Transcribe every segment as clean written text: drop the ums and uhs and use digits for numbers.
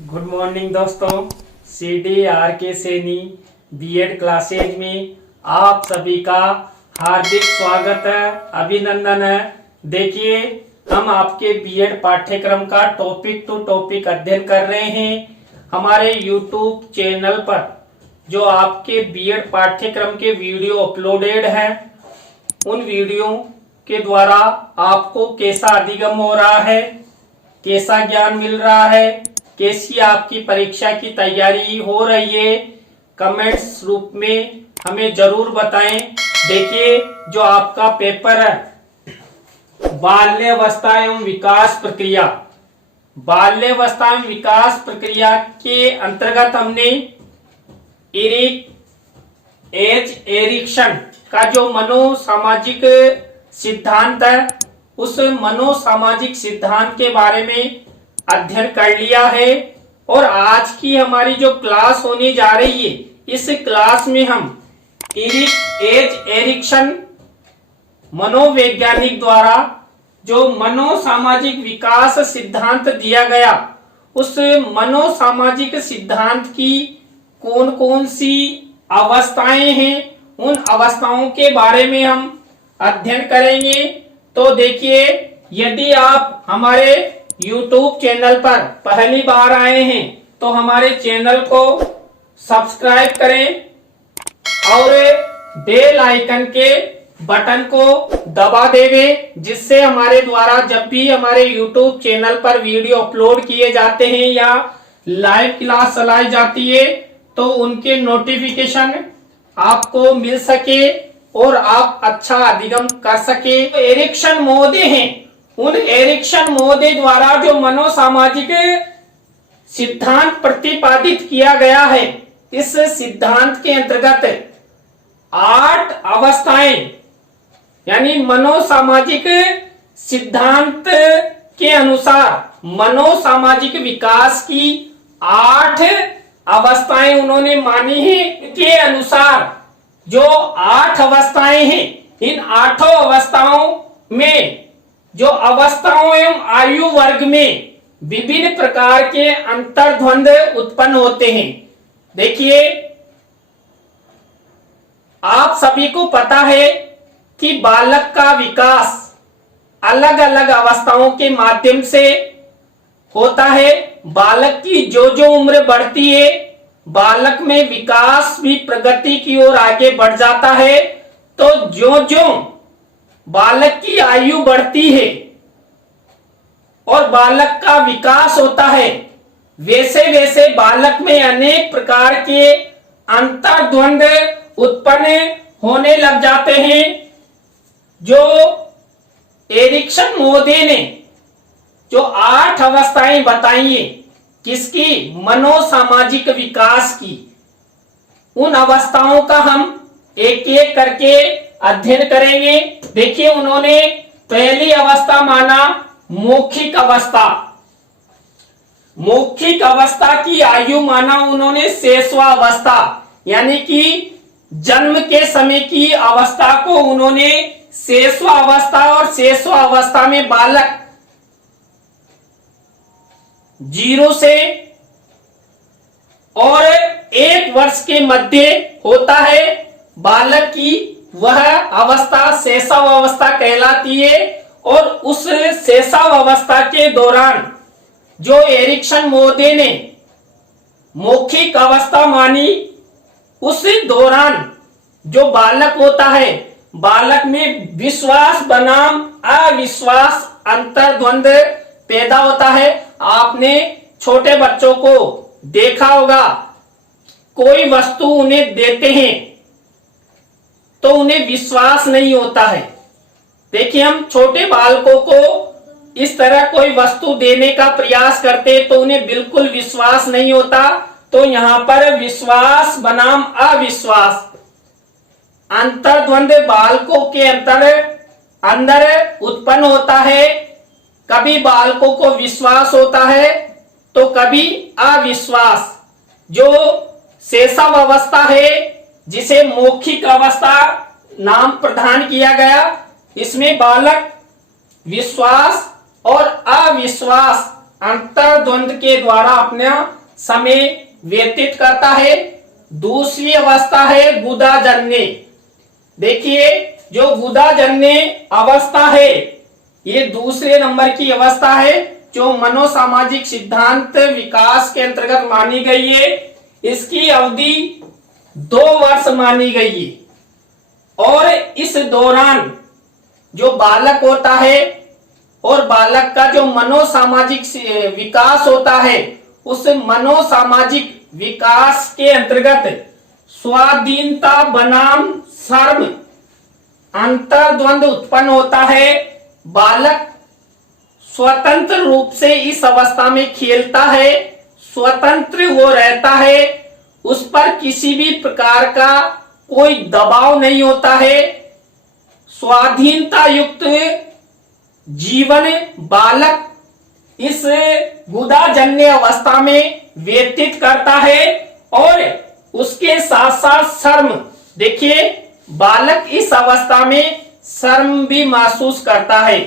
Good morning दोस्तों। CDRK Saini BEd classes में आप सभी का हार्दिक स्वागत है, अभिनंदन है। देखिए, हम आपके बीएड पाठ्यक्रम का टॉपिक टू टॉपिक अध्ययन कर रहे हैं। हमारे यूट्यूब चैनल पर जो आपके बीएड पाठ्यक्रम के वीडियो अपलोडेड है, उन वीडियो के द्वारा आपको कैसा अधिगम हो रहा है, कैसा ज्ञान मिल रहा है, कैसी आपकी परीक्षा की तैयारी हो रही है, कमेंट्स रूप में हमें जरूर बताएं। देखिए, जो आपका पेपर है बाल्यावस्था एवं विकास प्रक्रिया, बाल्यावस्था एवं विकास प्रक्रिया के अंतर्गत हमने एरिक्सन का जो मनोसामाजिक सिद्धांत है, उस मनोसामाजिक सिद्धांत के बारे में अध्ययन कर लिया है। और आज की हमारी जो क्लास होने जा रही है, इस क्लास में हम एरिक्सन मनोवैज्ञानिक द्वारा जो मनोसामाजिक विकास सिद्धांत दिया गया, उस मनोसामाजिक सिद्धांत की कौन कौन सी अवस्थाएं हैं, उन अवस्थाओं के बारे में हम अध्ययन करेंगे। तो देखिए, यदि आप हमारे YouTube चैनल पर पहली बार आए हैं तो हमारे चैनल को सब्सक्राइब करें और बेल आइकन के बटन को दबा देवें, जिससे हमारे द्वारा जब भी हमारे YouTube चैनल पर वीडियो अपलोड किए जाते हैं या लाइव क्लास चलाई जाती है, तो उनके नोटिफिकेशन आपको मिल सके और आप अच्छा अधिगम कर सके। एरिक्सन महोदय हैं, उन एरिक्सन महोदय द्वारा जो मनोसामाजिक सिद्धांत प्रतिपादित किया गया है, इस सिद्धांत के अंतर्गत 8 अवस्थाएं, यानी मनोसामाजिक सिद्धांत के अनुसार मनोसामाजिक विकास की 8 अवस्थाएं उन्होंने मानी है। के अनुसार जो 8 अवस्थाएं हैं, इन 8 अवस्थाओं में जो अवस्थाओं एवं आयु वर्ग में विभिन्न प्रकार के अंतर्द्वंद उत्पन्न होते हैं। देखिए, आप सभी को पता है कि बालक का विकास अलग अलग अवस्थाओं के माध्यम से होता है। बालक की जो जो उम्र बढ़ती है, बालक में विकास भी प्रगति की ओर आगे बढ़ जाता है। तो जो जो बालक की आयु बढ़ती है और बालक का विकास होता है, वैसे वैसे बालक में अनेक प्रकार के अंतर्द्वंद उत्पन्न होने लग जाते हैं। जो एरिक्सन महोदय ने जो 8 अवस्थाएं बताई है, किसकी? मनोसामाजिक विकास की, उन अवस्थाओं का हम एक एक करके अध्ययन करेंगे। देखिए, उन्होंने पहली अवस्था माना मौखिक अवस्था। मौखिक अवस्था की आयु माना उन्होंने शैशवावस्था, यानी कि जन्म के समय की अवस्था को उन्होंने शैशवावस्था, और शैशवावस्था में बालक 0 से और 1 वर्ष के मध्य होता है। बालक की वह अवस्था शैशवावस्था कहलाती है। और उस शैशवावस्था के दौरान जो एरिक्सन महोदय ने मौखिक अवस्था मानी, उस दौरान जो बालक होता है, बालक में विश्वास बनाम अविश्वास अंतर्द्वंद पैदा होता है। आपने छोटे बच्चों को देखा होगा, कोई वस्तु उन्हें देते हैं तो उन्हें विश्वास नहीं होता है। देखिए, हम छोटे बालकों को इस तरह कोई वस्तु देने का प्रयास करते तो उन्हें बिल्कुल विश्वास नहीं होता। तो यहां पर विश्वास बनाम अविश्वास अंतर्द्वंद बालकों के अंदर उत्पन्न होता है। कभी बालकों को विश्वास होता है तो कभी अविश्वास। जो शैशवावस्था है, जिसे मौखिक अवस्था नाम प्रदान किया गया, इसमें बालक विश्वास और अविश्वास अंतर्द्वंद के द्वारा अपना समय व्यतीत करता है। दूसरी अवस्था है गुदाजन्य। देखिए जो गुदाजन्य अवस्था है ये दूसरे नंबर की अवस्था है जो मनोसामाजिक सिद्धांत विकास के अंतर्गत मानी गई है। इसकी अवधि 2 वर्ष मानी गई है और इस दौरान जो बालक होता है और बालक का जो मनोसामाजिक विकास होता है उस मनोसामाजिक विकास के अंतर्गत स्वाधीनता बनाम शर्म अंतर्द्वंद उत्पन्न होता है। बालक स्वतंत्र रूप से इस अवस्था में खेलता है, स्वतंत्र वो रहता है, उस पर किसी भी प्रकार का कोई दबाव नहीं होता है। स्वाधीनता युक्त जीवन बालक इस गुदाजन्य अवस्था में व्यतीत करता है और उसके साथ साथ शर्म। देखिए बालक इस अवस्था में शर्म भी महसूस करता है,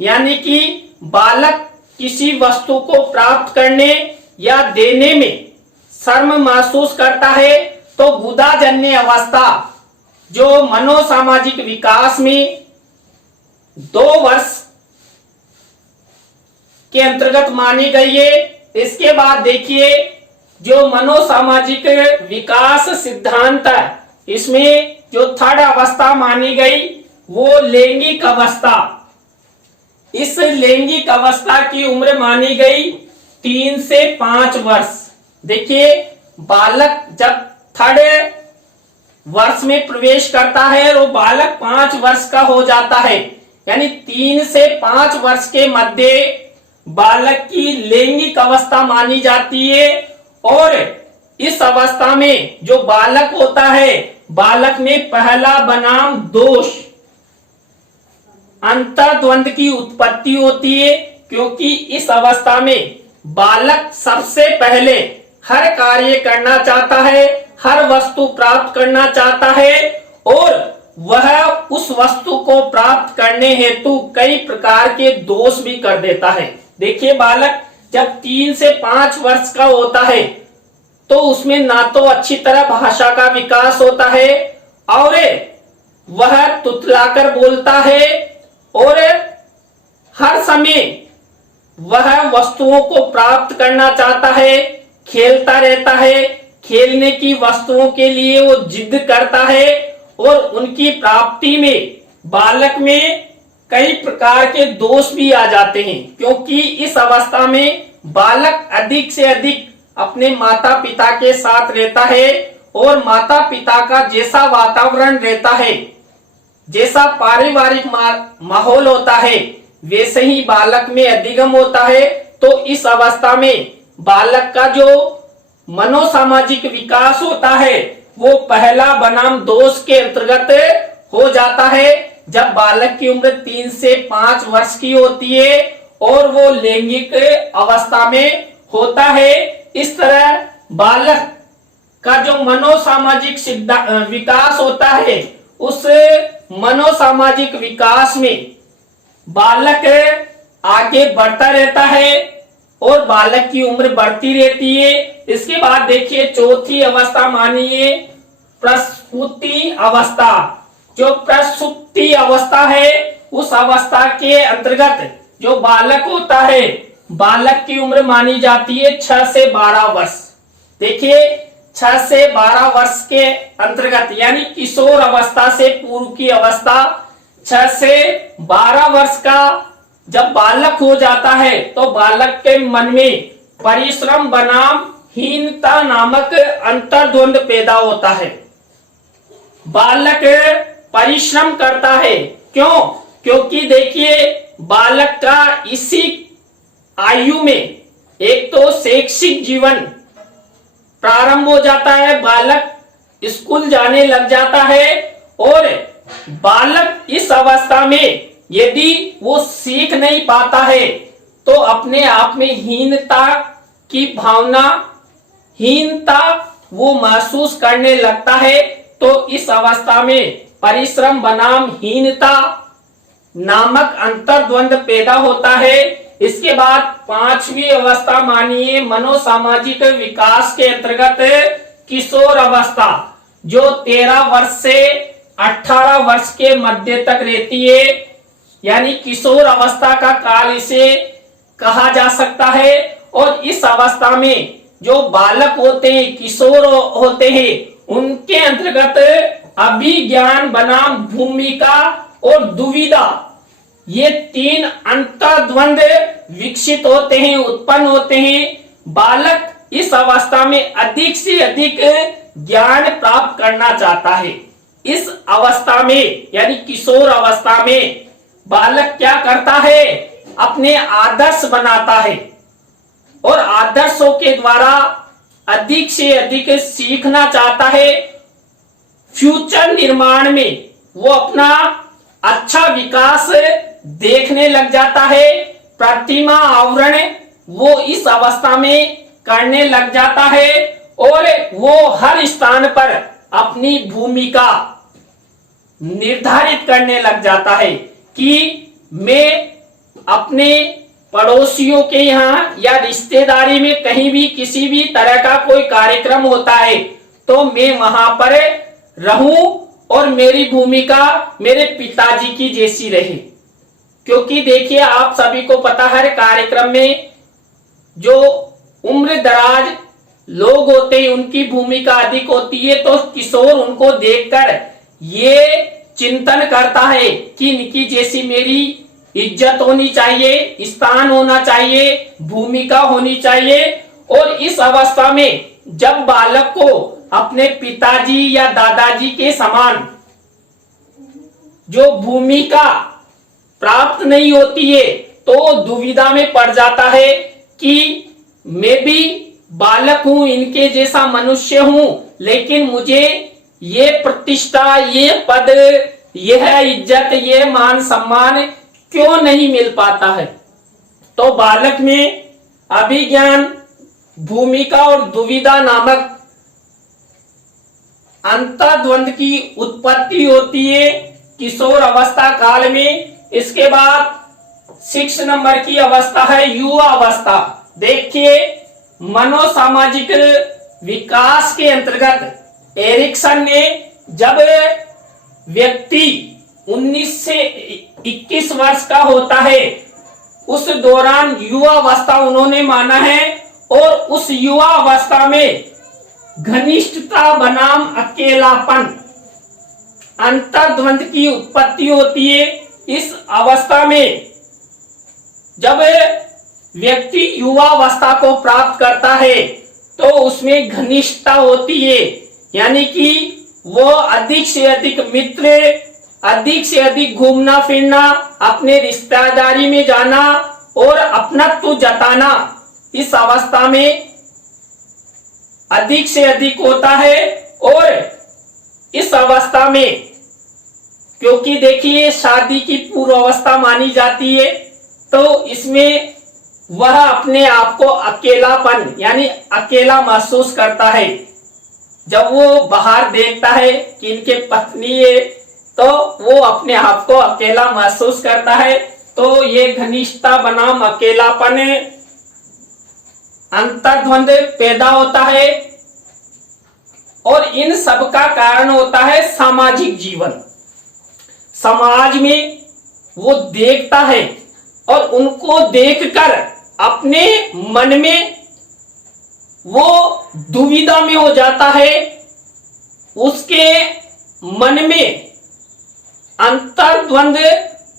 यानी कि बालक किसी वस्तु को प्राप्त करने या देने में शर्म महसूस करता है। तो गुदाजन्य अवस्था जो मनोसामाजिक विकास में 2 वर्ष के अंतर्गत मानी गई है। इसके बाद देखिए जो मनोसामाजिक विकास सिद्धांत है इसमें जो 3rd अवस्था मानी गई वो लैंगिक अवस्था। इस लैंगिक अवस्था की उम्र मानी गई 3 से 5 वर्ष। देखिए बालक जब 3rd वर्ष में प्रवेश करता है और वो बालक 5 वर्ष का हो जाता है, यानी 3 से 5 वर्ष के मध्य बालक की लैंगिक अवस्था मानी जाती है। और इस अवस्था में जो बालक होता है बालक में पहला बनाम दोष अंतर्द्वंद की उत्पत्ति होती है, क्योंकि इस अवस्था में बालक सबसे पहले हर कार्य करना चाहता है, हर वस्तु प्राप्त करना चाहता है और वह उस वस्तु को प्राप्त करने हेतु कई प्रकार के दोष भी कर देता है। देखिए बालक जब 3 से 5 वर्ष का होता है तो उसमें ना तो अच्छी तरह भाषा का विकास होता है और वह तुतलाकर बोलता है और हर समय वह वस्तुओं को प्राप्त करना चाहता है, खेलता रहता है, खेलने की वस्तुओं के लिए वो जिद करता है और उनकी प्राप्ति में बालक में कई प्रकार के दोष भी आ जाते हैं, क्योंकि इस अवस्था में बालक अधिक से अधिक अपने माता पिता के साथ रहता है और माता पिता का जैसा वातावरण रहता है, जैसा पारिवारिक माहौल होता है वैसे ही बालक में अधिगम होता है। तो इस अवस्था में बालक का जो मनोसामाजिक विकास होता है वो पहला बनाम दोष के अंतर्गत हो जाता है जब बालक की उम्र 3 से 5 वर्ष की होती है और वो लैंगिक अवस्था में होता है। इस तरह बालक का जो मनोसामाजिक विकास होता है उस मनोसामाजिक विकास में बालक आगे बढ़ता रहता है और बालक की उम्र बढ़ती रहती है। इसके बाद देखिए चौथी अवस्था मानिए प्रसूति अवस्था। जो प्रसूति अवस्था है उस अवस्था के अंतर्गत जो बालक होता है बालक की उम्र मानी जाती है 6 से 12 वर्ष। देखिए 6 से 12 वर्ष के अंतर्गत यानी किशोर अवस्था से पूर्व की अवस्था 6 से 12 वर्ष का जब बालक हो जाता है तो बालक के मन में परिश्रम बनाम हीनता नामक अंतर्द्वंद पैदा होता है। बालक परिश्रम करता है, क्यों? क्योंकि देखिए बालक का इसी आयु में एक तो शैक्षिक जीवन प्रारंभ हो जाता है, बालक स्कूल जाने लग जाता है और बालक इस अवस्था में यदि वो सीख नहीं पाता है तो अपने आप में हीनता की भावना, हीनता वो महसूस करने लगता है। तो इस अवस्था में परिश्रम बनाम हीनता नामक अंतर्द्वंद पैदा होता है। इसके बाद पांचवी अवस्था मानिए मनोसामाजिक विकास के अंतर्गत किशोर अवस्था, जो 13 वर्ष से 18 वर्ष के मध्य तक रहती है, यानी किशोर अवस्था का काल इसे कहा जा सकता है। और इस अवस्था में जो बालक होते हैं, किशोर होते हैं, उनके अंतर्गत अभिज्ञान बनाम भूमिका और दुविधा, ये 3 अंतर्द्वंद विकसित होते हैं, उत्पन्न होते हैं। बालक इस अवस्था में अधिक से अधिक ज्ञान प्राप्त करना चाहता है। इस अवस्था में यानी किशोर अवस्था में बालक क्या करता है, अपने आदर्श बनाता है और आदर्शों के द्वारा अधिक से अधिक सीखना चाहता है। फ्यूचर निर्माण में वो अपना अच्छा विकास देखने लग जाता है। प्रतिमा आवरण वो इस अवस्था में करने लग जाता है और वो हर स्थान पर अपनी भूमिका निर्धारित करने लग जाता है कि मैं अपने पड़ोसियों के यहाँ या रिश्तेदारी में कहीं भी किसी भी तरह का कोई कार्यक्रम होता है तो मैं वहां पर रहूं और मेरी भूमिका मेरे पिताजी की जैसी रहे। क्योंकि देखिए, आप सभी को पता है कार्यक्रम में जो उम्र दराज लोग होते हैं उनकी भूमिका अधिक होती है, तो किशोर उनको देखकर ये चिंतन करता है कि इनकी जैसी मेरी इज्जत होनी चाहिए, स्थान होना चाहिए, भूमिका होनी चाहिए। और इस अवस्था में जब बालक को अपने पिताजी या दादाजी के समान जो भूमिका प्राप्त नहीं होती है तो दुविधा में पड़ जाता है कि मैं भी बालक हूं, इनके जैसा मनुष्य हूं, लेकिन मुझे ये प्रतिष्ठा, ये पद, यह इज्जत, ये मान सम्मान क्यों नहीं मिल पाता है। तो बालक में अभिज्ञान, भूमिका और दुविधा नामक अंतर्द्वंद की उत्पत्ति होती है किशोर अवस्था काल में। इसके बाद 6 नंबर की अवस्था है युवा अवस्था। देखिए, मनोसामाजिक विकास के अंतर्गत एरिक्सन ने जब व्यक्ति 19 से 21 वर्ष का होता है उस दौरान युवा अवस्था उन्होंने माना है। और उस युवा अवस्था में घनिष्ठता बनाम अकेलापन अंतर्द्वंद की उत्पत्ति होती है। इस अवस्था में जब व्यक्ति युवा अवस्था को प्राप्त करता है तो उसमें घनिष्ठता होती है, यानी कि वो अधिक से अधिक मित्र, अधिक से अधिक घूमना फिरना, अपने रिश्तेदारी में जाना और अपनत्व जताना इस अवस्था में अधिक से अधिक होता है। और इस अवस्था में क्योंकि देखिए शादी की पूर्व अवस्था मानी जाती है तो इसमें वह अपने आप को अकेलापन यानी अकेला महसूस करता है। जब वो बाहर देखता है कि इनके पत्नी है तो वो अपने आप को अकेला महसूस करता है। तो ये घनिष्ठता बनाम अकेलापन अंतर्द्वंद पैदा होता है। और इन सब का कारण होता है सामाजिक जीवन। समाज में वो देखता है और उनको देखकर अपने मन में वो दुविधा में हो जाता है, उसके मन में अंतर्द्वंद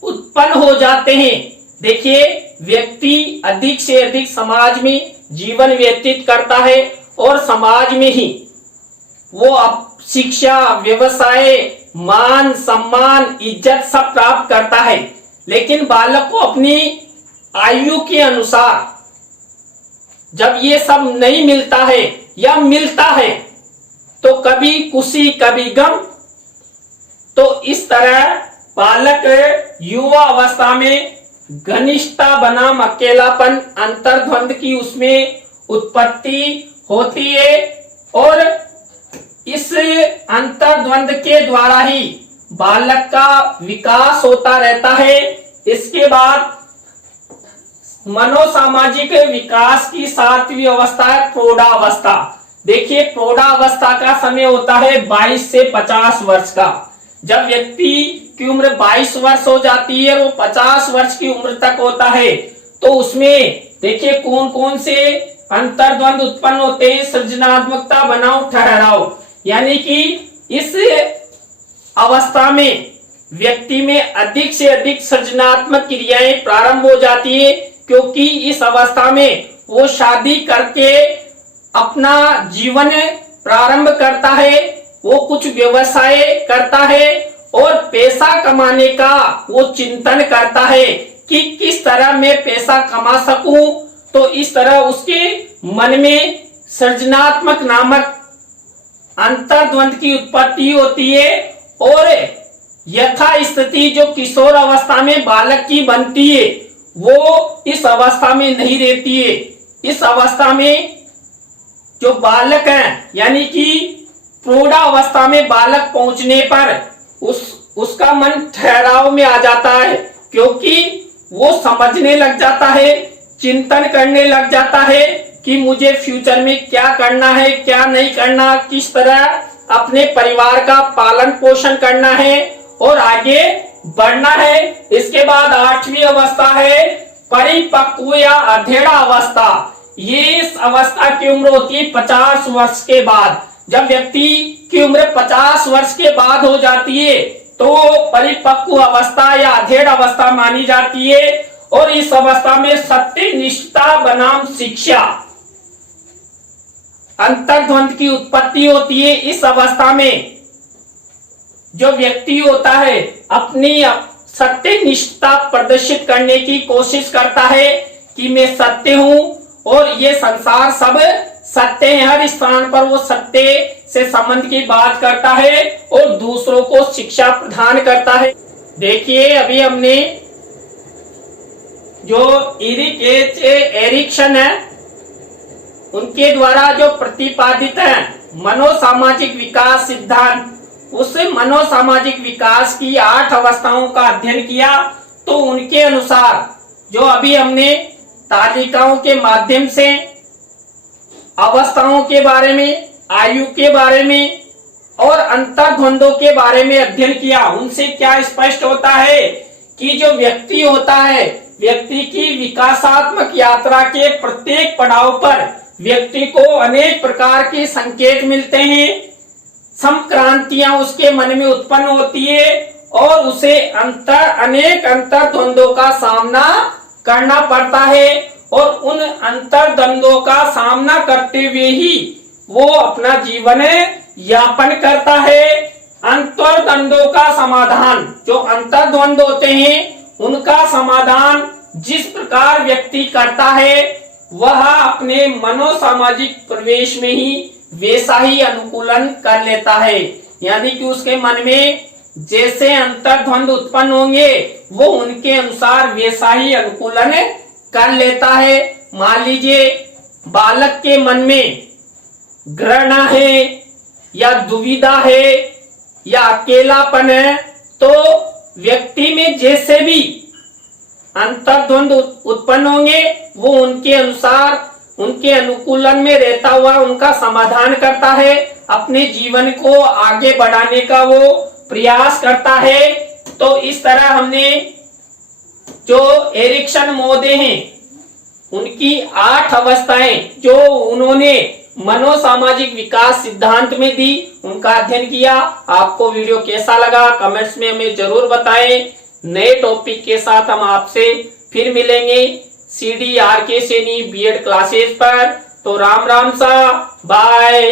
उत्पन्न हो जाते हैं। देखिए, व्यक्ति अधिक से अधिक समाज में जीवन व्यतीत करता है और समाज में ही वो शिक्षा, व्यवसाय, मान सम्मान, इज्जत सब प्राप्त करता है। लेकिन बालक को अपनी आयु के अनुसार जब ये सब नहीं मिलता है या मिलता है तो कभी खुशी कभी गम। तो इस तरह बालक युवा अवस्था में घनिष्ठता बनाम अकेलापन अंतर्द्वंद की उसमें उत्पत्ति होती है और इस अंतर्द्वंद के द्वारा ही बालक का विकास होता रहता है। इसके बाद मनोसामाजिक विकास की 7वीं अवस्था है प्रौढ़ावस्था। देखिए, प्रौढ़ावस्था का समय होता है 22 से 50 वर्ष का। जब व्यक्ति की उम्र 22 वर्ष हो जाती है, वो 50 वर्ष की उम्र तक होता है, तो उसमें देखिए कौन कौन से अंतर्द्वंद उत्पन्न होते हैं। सृजनात्मकता बनाओ ठहराओ, यानी कि इस अवस्था में व्यक्ति में अधिक से अधिक सृजनात्मक क्रियाएं प्रारंभ हो जाती है, क्योंकि इस अवस्था में वो शादी करके अपना जीवन प्रारंभ करता है, वो कुछ व्यवसाय करता है और पैसा कमाने का वो चिंतन करता है कि किस तरह मैं पैसा कमा सकूं। तो इस तरह उसके मन में सृजनात्मक नामक अंतर्द्वंद की उत्पत्ति होती है और यथा स्थिति जो किशोर अवस्था में बालक की बनती है, वो इस अवस्था में नहीं रहती है। इस अवस्था में जो बालक है, यानी कि प्रौढ़ावस्था में बालक पहुंचने पर उसका मन ठहराव में आ जाता है, क्योंकि वो समझने लग जाता है, चिंतन करने लग जाता है कि मुझे फ्यूचर में क्या करना है, क्या नहीं करना, किस तरह अपने परिवार का पालन पोषण करना है और आगे बढ़ना है। इसके बाद 8वीं अवस्था है परिपक्व या अधेड़ा अवस्था। ये इस अवस्था की उम्र होती है 50 वर्ष के बाद। जब व्यक्ति की उम्र 50 वर्ष के बाद हो जाती है तो परिपक्व अवस्था या अधेड़ अवस्था मानी जाती है और इस अवस्था में सत्यनिष्ठता बनाम शिक्षा अंतर्द्वंद की उत्पत्ति होती है। इस अवस्था में जो व्यक्ति होता है अपनी सत्यनिष्ठता प्रदर्शित करने की कोशिश करता है कि मैं सत्य हूं और ये संसार सब सत्य है। हर स्थान पर वो सत्य से संबंध की बात करता है और दूसरों को शिक्षा प्रदान करता है। देखिए, अभी हमने जो इरिक एरिक्सन है उनके द्वारा जो प्रतिपादित है मनोसामाजिक विकास सिद्धांत, उस मनोसामाजिक विकास की 8 अवस्थाओं का अध्ययन किया। तो उनके अनुसार जो अभी हमने तालिकाओं के माध्यम से अवस्थाओं के बारे में, आयु के बारे में और अंतर्द्वंदों के बारे में अध्ययन किया, उनसे क्या स्पष्ट होता है कि जो व्यक्ति होता है, व्यक्ति की विकासात्मक यात्रा के प्रत्येक पड़ाव पर व्यक्ति को अनेक प्रकार के संकेत मिलते हैं, संक्रांतियां उसके मन में उत्पन्न होती है और उसे अनेक अंतर्द्वंदों का सामना करना पड़ता है और उन अंतर्द्वंदों का सामना करते हुए ही वो अपना जीवन यापन करता है। अंतर्द्वंदों का समाधान, जो अंतर्द्वंद होते हैं उनका समाधान जिस प्रकार व्यक्ति करता है वह अपने मनोसामाजिक प्रवेश में ही वैसा ही अनुकूलन कर लेता है, यानी कि उसके मन में जैसे अंतर्द्वंद उत्पन्न होंगे वो उनके अनुसार वैसा ही अनुकूलन कर लेता है। मान लीजिए बालक के मन में घृणा है या दुविधा है या अकेलापन है, तो व्यक्ति में जैसे भी अंतर्द्वंद उत्पन्न होंगे वो उनके अनुसार उनके अनुकूलन में रहता हुआ उनका समाधान करता है, अपने जीवन को आगे बढ़ाने का वो प्रयास करता है। तो इस तरह हमने जो एरिक्सन महोदय हैं उनकी 8 अवस्थाएं जो उन्होंने मनोसामाजिक विकास सिद्धांत में दी, उनका अध्ययन किया। आपको वीडियो कैसा लगा कमेंट्स में हमें जरूर बताएं। नए टॉपिक के साथ हम आपसे फिर मिलेंगे CDRK सैनी बीएड क्लासेस पर। तो राम राम सा, बाय।